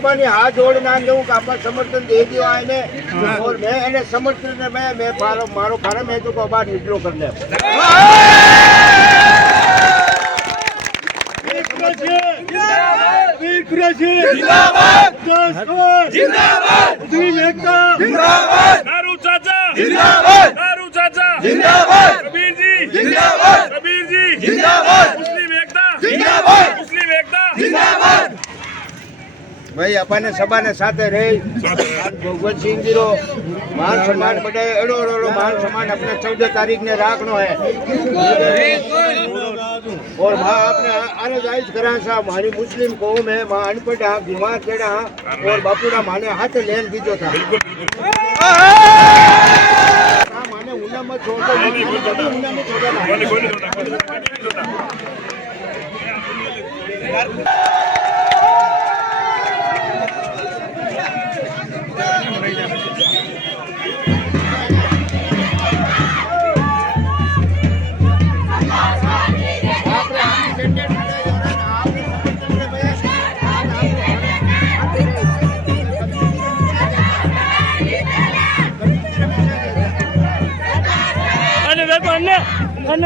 सभा ने हाथ जोड़ना दूं कि आप समर्थन दे दियो आने और मैं इन्हें समर्थन में मैं मारो फार्म है तो बाहर विड्रॉ कर ले नारू चाचा कबीर जी मुस्लिम एकता भाई अपने सभा ने साथे रही भगवत सिंह जी रो मान सम्मान बड़े एड़ो एड़ो मान सम्मान अपने 14 तारीख ने राखनो है और मां अपने आने जायज करा सा हमारी मुस्लिम कौम है मां अनपढ़ हा बीमार जड़ा और बापूड़ा माने हाथ लेन दीजो था माने उन्ना मत छोड़ दो उन्ना मत छोड़ दो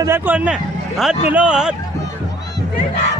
देखो अन्य हाथ मिलाओ हाथ